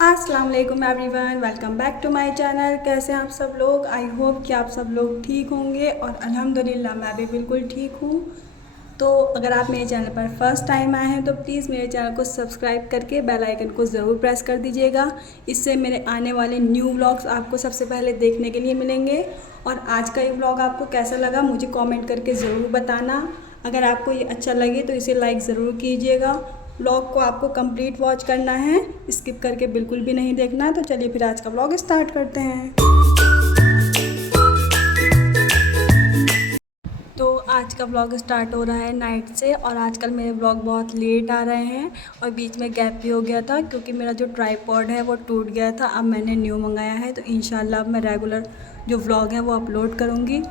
अस्सलाम वालेकुम everyone, welcome back to my channel. कैसे हैं आप सब लोग? आई होप कि आप सब लोग ठीक होंगे और अल्हम्दुलिल्लाह मैं भी बिल्कुल ठीक हूँ। तो अगर आप मेरे चैनल पर फर्स्ट टाइम आए हैं तो प्लीज़ मेरे चैनल को सब्सक्राइब करके बेल आइकन को ज़रूर प्रेस कर दीजिएगा। इससे मेरे आने वाले न्यू व्लॉग्स आपको सबसे पहले देखने के लिए मिलेंगे। और आज का ये व्लॉग आपको कैसा लगा मुझे कमेंट करके ज़रूर बताना। अगर आपको ये अच्छा लगे तो इसे लाइक ज़रूर कीजिएगा। व्लॉग को आपको कंप्लीट वॉच करना है, स्किप करके बिल्कुल भी नहीं देखना है। तो चलिए फिर आज का व्लॉग स्टार्ट करते हैं। तो आज का व्लॉग स्टार्ट हो रहा है नाइट से, और आजकल मेरे व्लॉग बहुत लेट आ रहे हैं और बीच में गैप भी हो गया था क्योंकि मेरा जो ट्राइपॉड है वो टूट गया था। अब मैंने न्यू मंगाया है तो इंशाल्लाह अब मैं रेगुलर जो व्लॉग है वो अपलोड करूँगी।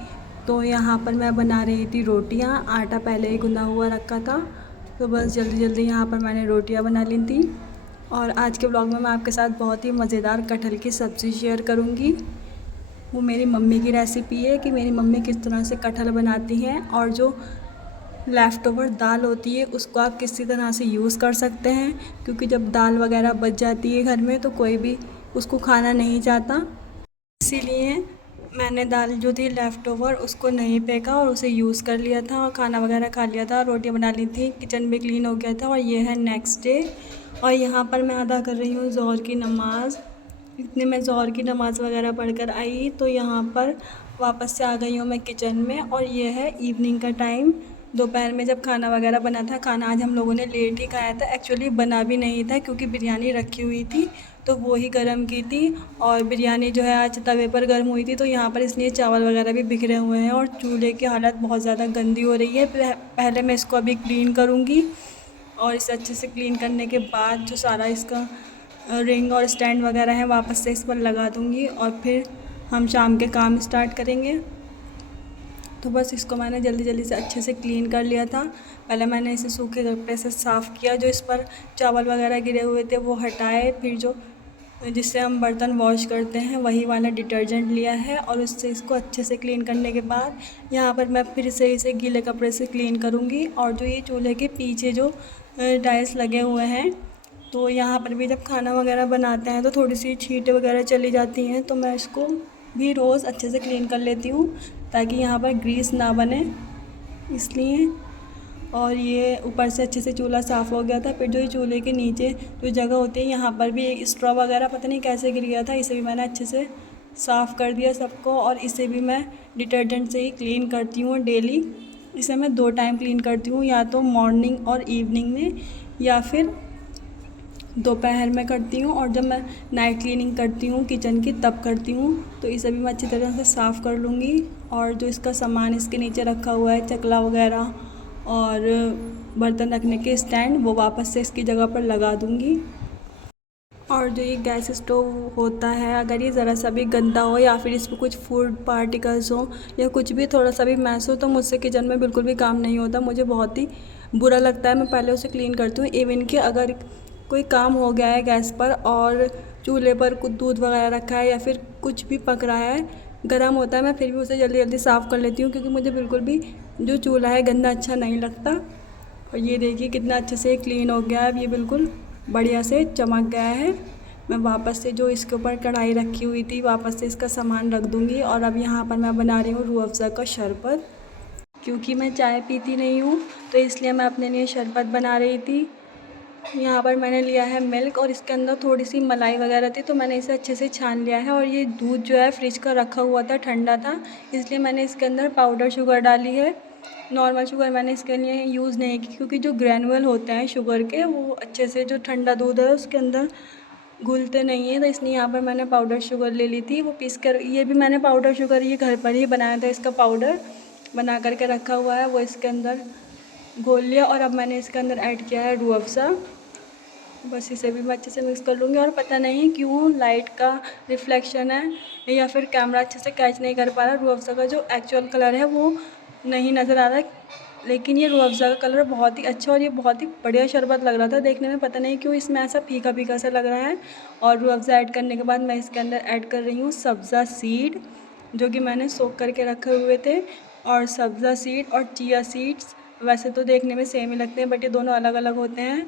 तो यहाँ पर मैं बना रही थी रोटियाँ, आटा पहले ही गूँधा हुआ रखा था तो बस जल्दी जल्दी यहाँ पर मैंने रोटियाँ बना ली थी। और आज के व्लॉग में मैं आपके साथ बहुत ही मज़ेदार कटहल की सब्ज़ी शेयर करूँगी। वो मेरी मम्मी की रेसिपी है कि मेरी मम्मी किस तरह से कटहल बनाती हैं, और जो लेफ़्ट ओवर दाल होती है उसको आप किसी तरह से यूज़ कर सकते हैं क्योंकि जब दाल वगैरह बच जाती है घर में तो कोई भी उसको खाना नहीं चाहता। इसीलिए मैंने दाल जो थी लेफ़्ट ओवर उसको नहीं फेंका और उसे यूज़ कर लिया था और खाना वगैरह खा लिया था, रोटियां बना ली थी, किचन भी क्लीन हो गया था। और ये है नेक्स्ट डे, और यहाँ पर मैं अदा कर रही हूँ ज़ोहर की नमाज़। इतने में ज़ोहर की नमाज़ वगैरह पढ़कर आई तो यहाँ पर वापस से आ गई हूँ मैं किचन में। और ये है इवनिंग का टाइम, दोपहर में जब खाना वगैरह बना था। खाना आज हम लोगों ने लेट ही खाया था, एक्चुअली बना भी नहीं था क्योंकि बिरयानी रखी हुई थी तो वो ही गर्म की थी। और बिरयानी जो है आज तवे पर गर्म हुई थी तो यहाँ पर इसलिए चावल वगैरह भी बिखरे हुए हैं और चूल्हे की हालत बहुत ज़्यादा गंदी हो रही है। पहले मैं इसको अभी क्लीन करूँगी और इसे अच्छे से क्लीन करने के बाद जो सारा इसका रिंग और स्टैंड वगैरह है वापस से इस पर लगा दूँगी और फिर हम शाम के काम स्टार्ट करेंगे। तो बस इसको मैंने जल्दी जल्दी से अच्छे से क्लीन कर लिया था। पहले मैंने इसे सूखे कपड़े से साफ़ किया, जो इस पर चावल वगैरह गिरे हुए थे वो हटाए, फिर जो जिससे हम बर्तन वॉश करते हैं वही वाला डिटर्जेंट लिया है और उससे इसको अच्छे से क्लीन करने के बाद यहाँ पर मैं फिर से इसे गीले कपड़े से क्लीन करूँगी। और जो ये चूल्हे के पीछे जो टाइल्स लगे हुए हैं तो यहाँ पर भी जब खाना वगैरह बनाते हैं तो थोड़ी सी छींटे वगैरह चली जाती हैं तो मैं इसको भी रोज़ अच्छे से क्लीन कर लेती हूँ ताकि यहाँ पर ग्रीस ना बने, इसलिए। और ये ऊपर से अच्छे से चूल्हा साफ़ हो गया था। फिर जो ये चूल्हे के नीचे जो जगह होती है यहाँ पर भी एक स्ट्रॉ वगैरह पता नहीं कैसे गिर गया था, इसे भी मैंने अच्छे से साफ़ कर दिया सबको। और इसे भी मैं डिटर्जेंट से ही क्लीन करती हूँ डेली। इसे मैं 2 टाइम क्लीन करती हूँ, या तो मॉर्निंग और इवनिंग में या फिर दोपहर में करती हूँ। और जब मैं नाइट क्लीनिंग करती हूँ किचन की तब करती हूँ। तो इसे भी मैं अच्छी तरह से साफ़ कर लूँगी। और जो इसका सामान इसके नीचे रखा हुआ है चकला वगैरह और बर्तन रखने के स्टैंड वो वापस से इसकी जगह पर लगा दूँगी। और जो ये गैस स्टोव होता है अगर ये ज़रा सा भी गंदा हो या फिर इस पर कुछ फूड पार्टिकल्स हो या कुछ भी थोड़ा सा भी मैस हो तो मुझसे किचन में बिल्कुल भी काम नहीं होता, मुझे बहुत ही बुरा लगता है। मैं पहले उसे क्लीन करती हूँ। इवन कि अगर कोई काम हो गया है गैस पर और चूल्हे पर कुछ दूध वगैरह रखा है या फिर कुछ भी पक रहा है, गर्म होता है, मैं फिर भी उसे जल्दी जल्दी साफ़ कर लेती हूँ क्योंकि मुझे बिल्कुल भी जो चूल्हा है गंदा अच्छा नहीं लगता। और ये देखिए कितना अच्छे से क्लीन हो गया है, अब ये बिल्कुल बढ़िया से चमक गया है। मैं वापस से जो इसके ऊपर कढ़ाई रखी हुई थी वापस से इसका सामान रख दूँगी। और अब यहाँ पर मैं बना रही हूँ रूह अफ़ज़ा का शरबत, क्योंकि मैं चाय पीती नहीं हूँ तो इसलिए मैं अपने लिए शरबत बना रही थी। यहाँ पर मैंने लिया है मिल्क और इसके अंदर थोड़ी सी मलाई वगैरह थी तो मैंने इसे अच्छे से छान लिया है। और ये दूध जो है फ्रिज का रखा हुआ था, ठंडा था, इसलिए मैंने इसके अंदर पाउडर शुगर डाली है। नॉर्मल शुगर मैंने इसके लिए यूज़ नहीं की क्योंकि जो ग्रैनुअल होते हैं शुगर के वो अच्छे से जो ठंडा दूध है उसके अंदर घुलते नहीं हैं, तो इसलिए यहाँ पर मैंने पाउडर शुगर ले ली थी। वो पीस कर, ये भी मैंने पाउडर शुगर ये घर पर ही बनाया था, इसका पाउडर बना करके रखा हुआ है, वो इसके अंदर घोल लिया। और अब मैंने इसके अंदर ऐड किया है रूह अफ़ज़ा। बस इसे भी मैं अच्छे से मिक्स कर लूँगी। और पता नहीं क्यों लाइट का रिफ्लेक्शन है या फिर कैमरा अच्छे से कैच नहीं कर पा रहा, रूह अफ़ज़ा का जो एक्चुअल कलर है वो नहीं नज़र आ रहा है, लेकिन ये रूह अफ़ज़ा का कलर बहुत ही अच्छा और ये बहुत ही बढ़िया शरबत लग रहा था देखने में। पता नहीं क्यों इसमें ऐसा फीका फीका सा लग रहा है। और रूह अफ़ज़ा ऐड करने के बाद मैं इसके अंदर ऐड कर रही हूँ सब्ज़ा सीड, जो कि मैंने सोख करके रखे हुए थे। और सब्ज़ा सीड और चिया सीड्स वैसे तो देखने में सेम ही लगते हैं बट ये दोनों अलग अलग होते हैं।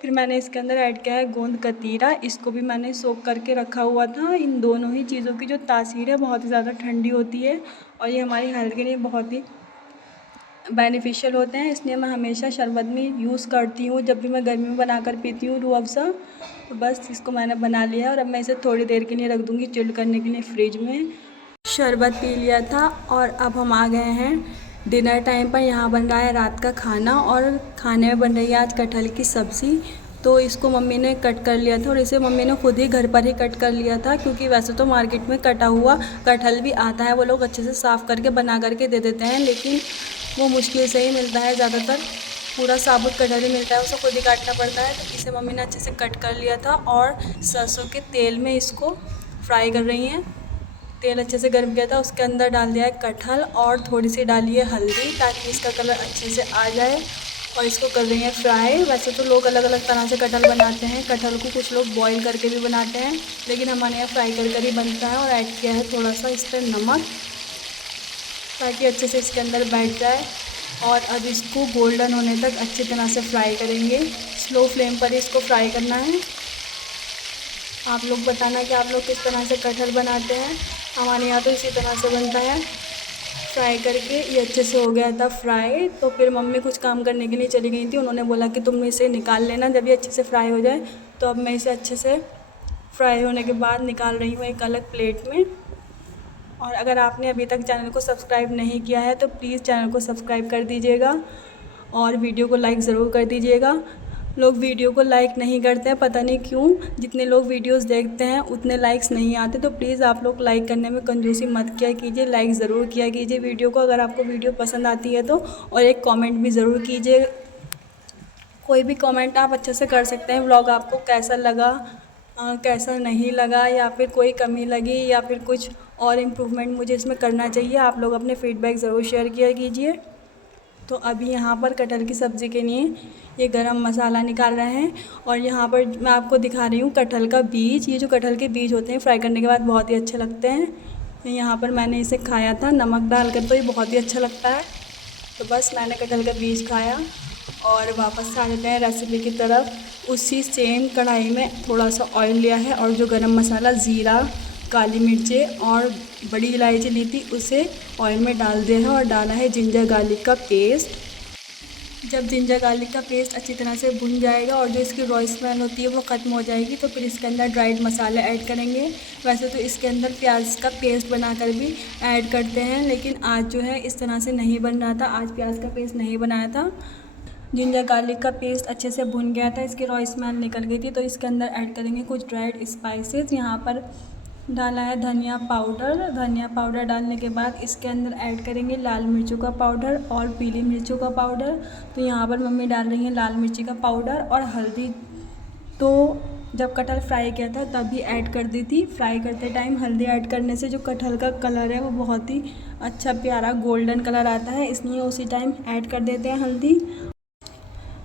फिर मैंने इसके अंदर ऐड किया है गोंद कतीरा, इसको भी मैंने सोक करके रखा हुआ था। इन दोनों ही चीज़ों की जो तासीर है बहुत ही ज़्यादा ठंडी होती है और ये हमारी हेल्थ के लिए बहुत ही बेनिफिशियल होते हैं, इसलिए मैं हमेशा शरबत में यूज़ करती हूँ। जब भी मैं गर्मी में बना कर पीती हूँ रूह अफ़ज़ा, तो बस इसको मैंने बना लिया है और अब मैं इसे थोड़ी देर के लिए रख दूँगी चिल्ड करने के लिए फ्रिज में। शरबत पी लिया था और अब हम आ गए हैं डिनर टाइम पर। यहाँ बन रहा है रात का खाना और खाने में बन रही है आज कटहल की सब्ज़ी। तो इसको मम्मी ने कट कर लिया था और इसे मम्मी ने खुद ही घर पर ही कट कर लिया था, क्योंकि वैसे तो मार्केट में कटा हुआ कटहल भी आता है, वो लोग अच्छे से साफ़ करके बना करके दे देते हैं, लेकिन वो मुश्किल से ही मिलता है। ज़्यादातर पूरा साबुत कटहल ही मिलता है, उसे खुद ही काटना पड़ता है। तो इसे मम्मी ने अच्छे से कट कर लिया था और सरसों के तेल में इसको फ्राई कर रही हैं। तेल अच्छे से गर्म किया था, उसके अंदर डाल दिया है कटहल और थोड़ी सी डाली है हल्दी, ताकि इसका कलर अच्छे से आ जाए और इसको कर रही हैं फ्राई। वैसे तो लोग अलग अलग तरह से कटहल बनाते हैं, कटहल को कुछ लोग बॉईल करके भी बनाते हैं, लेकिन हमारे यहाँ फ्राई कर ही बनता है। और ऐड किया है थोड़ा सा इस पर नमक, ताकि अच्छे से इसके अंदर बैठ जाए। और अब इसको गोल्डन होने तक अच्छी तरह से फ्राई करेंगे। स्लो फ्लेम पर ही इसको फ्राई करना है। आप लोग बताना कि आप लोग किस तरह से कटहल बनाते हैं। हमारे यहाँ तो इसी तरह से बनता है, फ्राई करके। ये अच्छे से हो गया था फ्राई, तो फिर मम्मी कुछ काम करने के लिए चली गई थी। उन्होंने बोला कि तुम इसे निकाल लेना जब ये अच्छे से फ्राई हो जाए। तो अब मैं इसे अच्छे से फ्राई होने के बाद निकाल रही हूँ एक अलग प्लेट में। और अगर आपने अभी तक चैनल को सब्सक्राइब नहीं किया है तो प्लीज़ चैनल को सब्सक्राइब कर दीजिएगा और वीडियो को लाइक ज़रूर कर दीजिएगा। लोग वीडियो को लाइक नहीं करते हैं, पता नहीं क्यों। जितने लोग वीडियोस देखते हैं उतने लाइक्स नहीं आते, तो प्लीज़ आप लोग लाइक करने में कंजूसी मत किया कीजिए, लाइक ज़रूर किया कीजिए वीडियो को अगर आपको वीडियो पसंद आती है तो। और एक कमेंट भी ज़रूर कीजिए, कोई भी कमेंट आप अच्छे से कर सकते हैं। व्लॉग आपको कैसा लगा, कैसा नहीं लगा, या फिर कोई कमी लगी, या फिर कुछ और इम्प्रूवमेंट मुझे इसमें करना चाहिए, आप लोग अपने फ़ीडबैक ज़रूर शेयर किया कीजिए। तो अभी यहाँ पर कटहल की सब्ज़ी के लिए ये गरम मसाला निकाल रहे हैं। और यहाँ पर मैं आपको दिखा रही हूँ कटहल का बीज। ये जो कटहल के बीज होते हैं फ्राई करने के बाद बहुत ही अच्छे लगते हैं। यहाँ पर मैंने इसे खाया था नमक डालकर, तो ये बहुत ही अच्छा लगता है। तो बस मैंने कटहल का बीज खाया और वापस आ जाते हैं रेसिपी की तरफ। उसी सेम कढ़ाई में थोड़ा सा ऑयल लिया है और जो गरम मसाला, ज़ीरा, काली मिर्चें और बड़ी इलायची ली थी उसे ऑयल में डाल दिया है और डाला है जिंजर गार्लिक का पेस्ट। जब जिंजर गार्लिक का पेस्ट अच्छी तरह से भुन जाएगा और जो इसकी रॉ स्मेल होती है वो ख़त्म हो जाएगी, तो फिर इसके अंदर ड्राइड मसाले ऐड करेंगे। वैसे तो इसके अंदर प्याज का पेस्ट बनाकर भी ऐड करते हैं, लेकिन आज जो है इस तरह से नहीं बन रहा था, आज प्याज का पेस्ट नहीं बनाया था। जिंजर गार्लिक का पेस्ट अच्छे से भुन गया था, इसकी रॉ स्मेल निकल गई थी, तो इसके अंदर ऐड करेंगे कुछ ड्राइड स्पाइसेस। यहाँ पर डाला है धनिया पाउडर। धनिया पाउडर डालने के बाद इसके अंदर ऐड करेंगे लाल मिर्चों का पाउडर और पीली मिर्चों का पाउडर। तो यहाँ पर मम्मी डाल रही हैं लाल मिर्ची का पाउडर और हल्दी। तो जब कटहल फ्राई किया था तभी ऐड कर दी थी। फ्राई करते टाइम हल्दी ऐड करने से जो कटहल का कलर है वो बहुत ही अच्छा प्यारा गोल्डन कलर आता है, इसलिए उसी टाइम ऐड कर देते हैं हल्दी।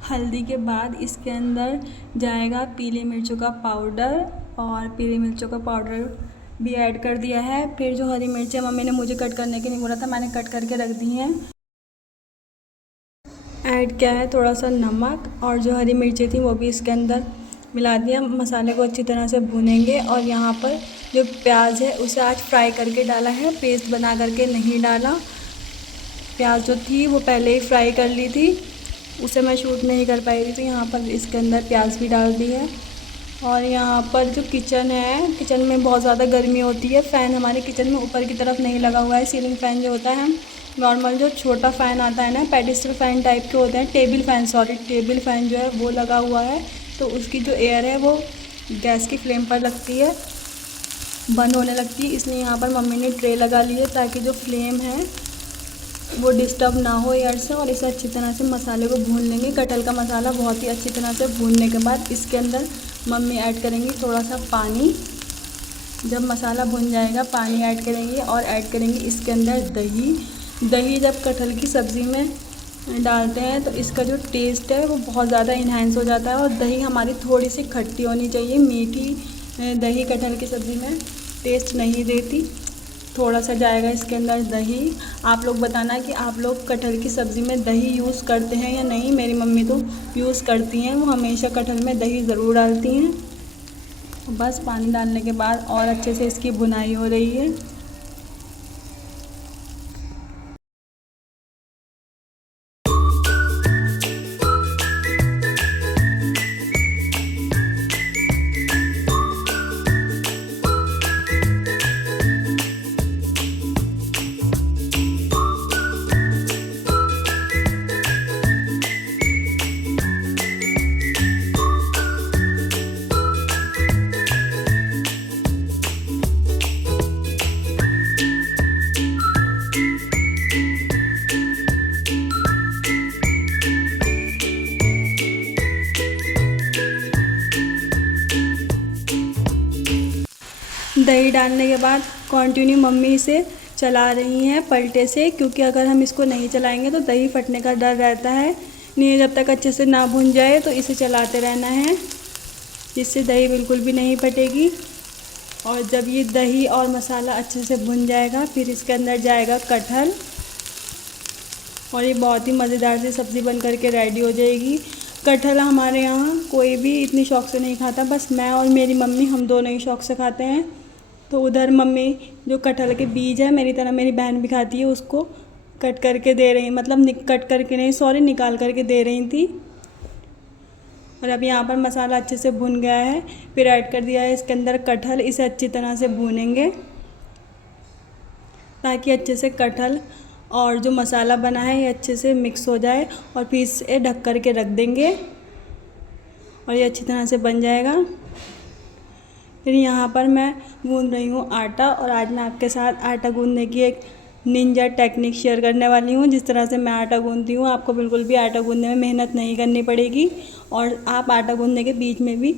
हल्दी के बाद इसके अंदर जाएगा पीली मिर्चों का पाउडर और पीली मिर्चों का पाउडर भी ऐड कर दिया है। फिर जो हरी मिर्चें मम्मी ने मुझे कट करने के लिए बोला था, मैंने कट करके रख दी हैं। ऐड किया है थोड़ा सा नमक और जो हरी मिर्चें थी वो भी इसके अंदर मिला दिया। मसाले को अच्छी तरह से भूनेंगे और यहाँ पर जो प्याज है उसे आज फ्राई करके डाला है, पेस्ट बना करके नहीं डाला। प्याज जो थी वो पहले ही फ्राई कर ली थी, उसे मैं शूट नहीं कर पाई थी, तो यहाँ पर इसके अंदर प्याज भी डाल दी है। और यहाँ पर जो किचन है, किचन में बहुत ज़्यादा गर्मी होती है। फ़ैन हमारे किचन में ऊपर की तरफ नहीं लगा हुआ है, सीलिंग फ़ैन जो होता है, नॉर्मल जो छोटा फ़ैन आता है ना, पेडिस्टल फ़ैन टाइप के होते हैं, टेबल फ़ैन जो है वो लगा हुआ है। तो उसकी जो एयर है वो गैस की फ्लेम पर लगती है, बंद होने लगती है, इसलिए यहाँ पर मम्मी ने ट्रे लगा ली है ताकि जो फ्लेम है वो डिस्टर्ब ना हो एयर से। और इसे अच्छी तरह से मसाले को भून लेंगे। कटहल का मसाला बहुत ही अच्छी तरह से भूनने के बाद इसके अंदर मम्मी ऐड करेंगी थोड़ा सा पानी। जब मसाला भुन जाएगा पानी ऐड करेंगे और ऐड करेंगे इसके अंदर दही। दही जब कटहल की सब्ज़ी में डालते हैं तो इसका जो टेस्ट है वो बहुत ज़्यादा इन्हांस हो जाता है। और दही हमारी थोड़ी सी खट्टी होनी चाहिए, मीठी दही कटहल की सब्ज़ी में टेस्ट नहीं देती। थोड़ा सा जाएगा इसके अंदर दही। आप लोग बताना कि आप लोग कटहल की सब्ज़ी में दही यूज़ करते हैं या नहीं। मेरी मम्मी तो यूज़ करती हैं, वो हमेशा कटहल में दही ज़रूर डालती हैं। बस पानी डालने के बाद और अच्छे से इसकी भुनाई हो रही है। दही डालने के बाद कंटिन्यू मम्मी इसे चला रही हैं पलटे से, क्योंकि अगर हम इसको नहीं चलाएंगे तो दही फटने का डर रहता है। नहीं, जब तक अच्छे से ना भुन जाए तो इसे चलाते रहना है, जिससे दही बिल्कुल भी नहीं फटेगी। और जब ये दही और मसाला अच्छे से भुन जाएगा फिर इसके अंदर जाएगा कटहल, और ये बहुत ही मज़ेदार सी सब्ज़ी बन करके रेडी हो जाएगी। कटहल हमारे यहाँ कोई भी इतनी शौक़ से नहीं खाता, बस मैं और मेरी मम्मी हम दोनों ही शौक़ से खाते हैं। तो उधर मम्मी जो कटहल के बीज है, मेरी तरह मेरी बहन भी खाती है, उसको कट करके दे रही, मतलब कट करके नहीं, सॉरी, निकाल करके दे रही थी। और अब यहाँ पर मसाला अच्छे से भुन गया है, फिर ऐड कर दिया है इसके अंदर कटहल। इसे अच्छी तरह से भूनेंगे ताकि अच्छे से कटहल और जो मसाला बना है ये अच्छे से मिक्स हो जाए, और फिर इसे ढक कर के रख देंगे और ये अच्छी तरह से बन जाएगा। फिर यहाँ पर मैं गूंद रही हूँ आटा, और आज मैं आपके साथ आटा गूंदने की एक निंजा टेक्निक शेयर करने वाली हूँ। जिस तरह से मैं आटा गूंदती हूँ, आपको बिल्कुल भी आटा गूंदने में मेहनत नहीं करनी पड़ेगी, और आप आटा गूंदने के बीच में भी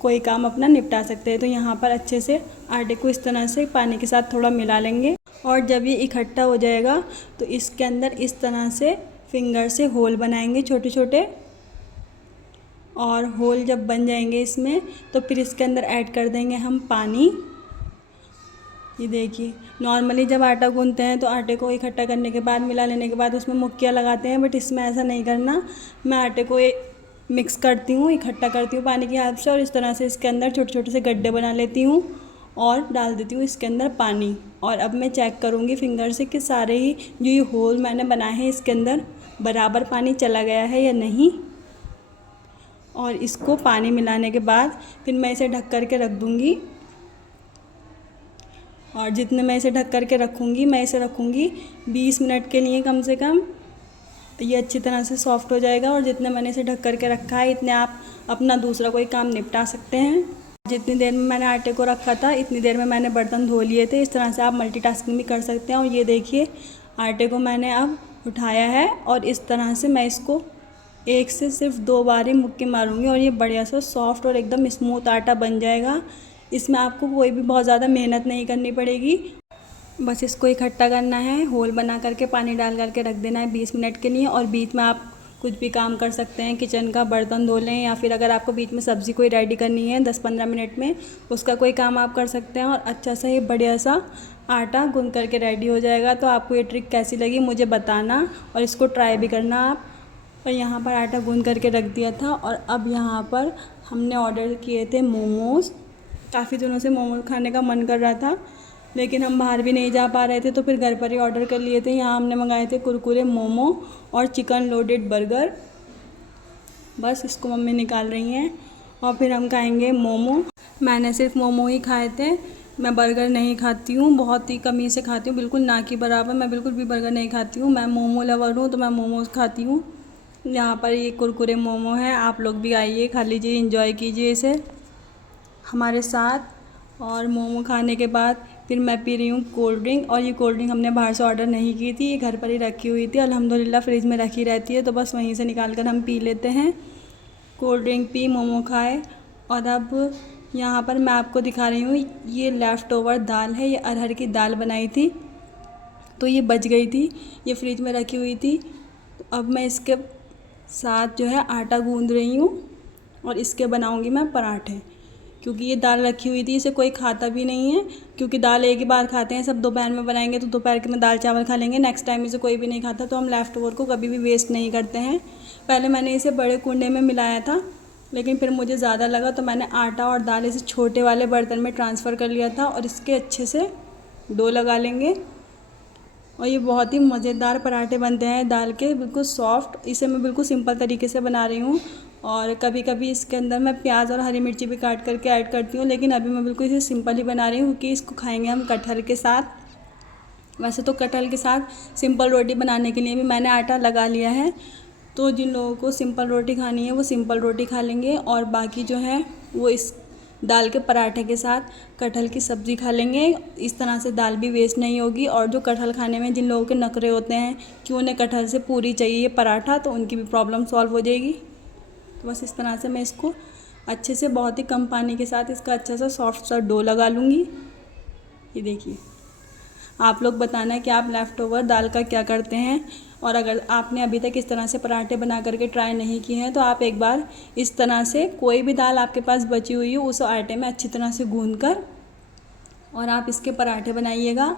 कोई काम अपना निपटा सकते हैं। तो यहाँ पर अच्छे से आटे को इस तरह से पानी के साथ थोड़ा मिला लेंगे, और जब ये इकट्ठा हो जाएगा तो इसके अंदर इस तरह से फिंगर से होल बनाएंगे छोटे छोटे, और होल जब बन जाएंगे इसमें तो फिर इसके अंदर ऐड कर देंगे हम पानी। ये देखिए, नॉर्मली जब आटा गूंथते हैं तो आटे को इकट्ठा करने के बाद, मिला लेने के बाद उसमें मुक्कियाँ लगाते हैं, बट इसमें ऐसा नहीं करना। मैं आटे को मिक्स करती हूँ, इकट्ठा करती हूँ पानी की हेल्प से, और इस तरह से इसके अंदर छोटे छोटे से गड्ढे बना लेती हूँ और डाल देती हूँ इसके अंदर पानी। और अब मैं चेक करूँगी फिंगर से कि सारे ही जो ये होल मैंने बनाए हैं इसके अंदर बराबर पानी चला गया है या नहीं। और इसको पानी मिलाने के बाद फिर मैं इसे ढक कर के रख दूँगी, और जितने मैं इसे ढक कर के रखूँगी, मैं इसे रखूँगी 20 मिनट के लिए कम से कम। ये अच्छी तरह से सॉफ़्ट हो जाएगा, और जितने मैंने इसे ढक कर के रखा है इतने आप अपना दूसरा कोई काम निपटा सकते हैं। जितनी देर में मैंने आटे को रखा था इतनी देर में मैंने बर्तन धो लिए थे। इस तरह से आप मल्टीटास्किंग भी कर सकते हैं। और ये देखिए, आटे को मैंने अब उठाया है, और इस तरह से मैं इसको एक से सिर्फ 2 बार ही मुक्की मारूंगी, और ये बढ़िया सा सॉफ्ट और एकदम स्मूथ आटा बन जाएगा। इसमें आपको कोई भी बहुत ज़्यादा मेहनत नहीं करनी पड़ेगी, बस इसको इकट्ठा करना है, होल बना करके पानी डाल करके रख देना है 20 मिनट के लिए। और बीच में आप कुछ भी काम कर सकते हैं, किचन का बर्तन धो लें, या फिर अगर आपको बीच में सब्ज़ी कोई रेडी करनी है 10-15 मिनट में, उसका कोई काम आप कर सकते हैं। और अच्छा सा ये बढ़िया सा आटा गूंद करके रेडी हो जाएगा। तो आपको ये ट्रिक कैसी लगी मुझे बताना, और इसको ट्राई भी करना आप। और यहाँ पर आटा गूंद करके रख दिया था, और अब यहाँ पर हमने ऑर्डर किए थे मोमोज़। काफ़ी दिनों से मोमोज़ खाने का मन कर रहा था, लेकिन हम बाहर भी नहीं जा पा रहे थे, तो फिर घर पर ही ऑर्डर कर लिए थे। यहाँ हमने मंगाए थे कुरकुरे मोमो और चिकन लोडेड बर्गर। बस इसको मम्मी निकाल रही हैं, और फिर हम खाएंगे मोमो। मैंने सिर्फ मोमो ही खाए थे, मैं बर्गर नहीं खाती हूँ, बहुत ही कमी से खाती हूँ, बिल्कुल ना के बराबर। मैं बिल्कुल भी बर्गर नहीं खाती हूँ, मैं मोमो लवर हूँ, तो मैं मोमोज़ खाती हूँ। यहाँ पर ये कुरकुरे मोमो है, आप लोग भी आइए, खा लीजिए, एंजॉय कीजिए इसे हमारे साथ। और मोमो खाने के बाद फिर मैं पी रही हूँ कोल्ड ड्रिंक, और ये कोल्ड ड्रिंक हमने बाहर से ऑर्डर नहीं की थी, ये घर पर ही रखी हुई थी। अल्हम्दुलिल्लाह फ्रिज में रखी रहती है, तो बस वहीं से निकाल कर हम पी लेते हैं। कोल्ड ड्रिंक पी, मोमो खाए, और अब यहाँ पर मैं आपको दिखा रही हूँ, ये लेफ़्ट ओवर दाल है, ये अरहर की दाल बनाई थी, तो ये बच गई थी, ये फ्रिज में रखी हुई थी। तो अब मैं इसके साथ जो है आटा गूंद रही हूँ, और इसके बनाऊँगी मैं पराठे। क्योंकि ये दाल रखी हुई थी, इसे कोई खाता भी नहीं है, क्योंकि दाल एक ही बार खाते हैं सब। दोपहर में बनाएंगे तो दोपहर के में दाल चावल खा लेंगे, नेक्स्ट टाइम इसे कोई भी नहीं खाता। तो हम लेफ़्ट ओवर को कभी भी वेस्ट नहीं करते हैं। पहले मैंने इसे बड़े कुंडे में मिलाया था, लेकिन फिर मुझे ज़्यादा लगा तो मैंने आटा और दाल इसे छोटे वाले बर्तन में ट्रांसफ़र कर लिया था। और इसके अच्छे से डो लगा लेंगे और ये बहुत ही मज़ेदार पराठे बनते हैं दाल के, बिल्कुल सॉफ्ट। इसे मैं बिल्कुल सिंपल तरीके से बना रही हूँ और कभी कभी इसके अंदर मैं प्याज और हरी मिर्ची भी काट करके ऐड करती हूँ, लेकिन अभी मैं बिल्कुल इसे सिंपल ही बना रही हूँ क्योंकि इसको खाएंगे हम कटहल के साथ। वैसे तो कटहल के साथ सिंपल रोटी बनाने के लिए भी मैंने आटा लगा लिया है, तो जिन लोगों को सिंपल रोटी खानी है वो सिंपल रोटी खा लेंगे और बाकी जो है वो इस दाल के पराठे के साथ कटहल की सब्ज़ी खा लेंगे। इस तरह से दाल भी वेस्ट नहीं होगी। और जो कटहल खाने में जिन लोगों के नखरे होते हैं कि उन्हें कटहल से पूरी चाहिए पराठा, तो उनकी भी प्रॉब्लम सॉल्व हो जाएगी। तो बस इस तरह से मैं इसको अच्छे से बहुत ही कम पानी के साथ इसका अच्छा सा सॉफ्ट सा डो लगा लूँगी। ये देखिए, आप लोग बताना है कि आप लेफ़्ट ओवर दाल का क्या करते हैं। और अगर आपने अभी तक इस तरह से पराठे बना करके ट्राई नहीं किए हैं तो आप एक बार इस तरह से कोई भी दाल आपके पास बची हुई हो उस आटे में अच्छी तरह से गूंद कर और आप इसके पराठे बनाइएगा।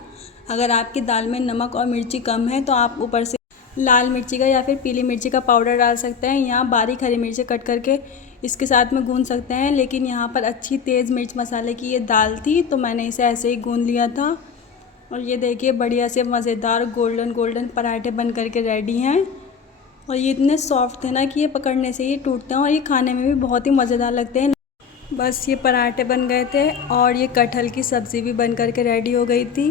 अगर आपकी दाल में नमक और मिर्ची कम है तो आप ऊपर से लाल मिर्ची का या फिर पीली मिर्ची का पाउडर डाल सकते हैं। यहाँ बारीक हरी मिर्ची कट करके इसके साथ में गूंद सकते हैं, लेकिन यहाँ पर अच्छी तेज़ मिर्च मसाले की ये दाल थी तो मैंने इसे ऐसे ही गूंद लिया था। और ये देखिए बढ़िया से मज़ेदार गोल्डन गोल्डन पराठे बन करके रेडी हैं। और ये इतने सॉफ्ट थे ना कि ये पकड़ने से ही टूटते हैं और ये खाने में भी बहुत ही मज़ेदार लगते हैं। बस ये पराठे बन गए थे और ये कटहल की सब्ज़ी भी बन करके रेडी हो गई थी।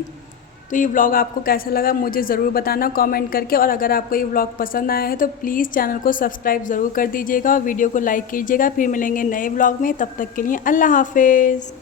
तो ये व्लॉग आपको कैसा लगा मुझे ज़रूर बताना कमेंट करके। और अगर आपको ये व्लॉग पसंद आया है तो प्लीज़ चैनल को सब्सक्राइब ज़रूर कर दीजिएगा और वीडियो को लाइक कीजिएगा। फिर मिलेंगे नए व्लॉग में, तब तक के लिए अल्लाह हाफिज़।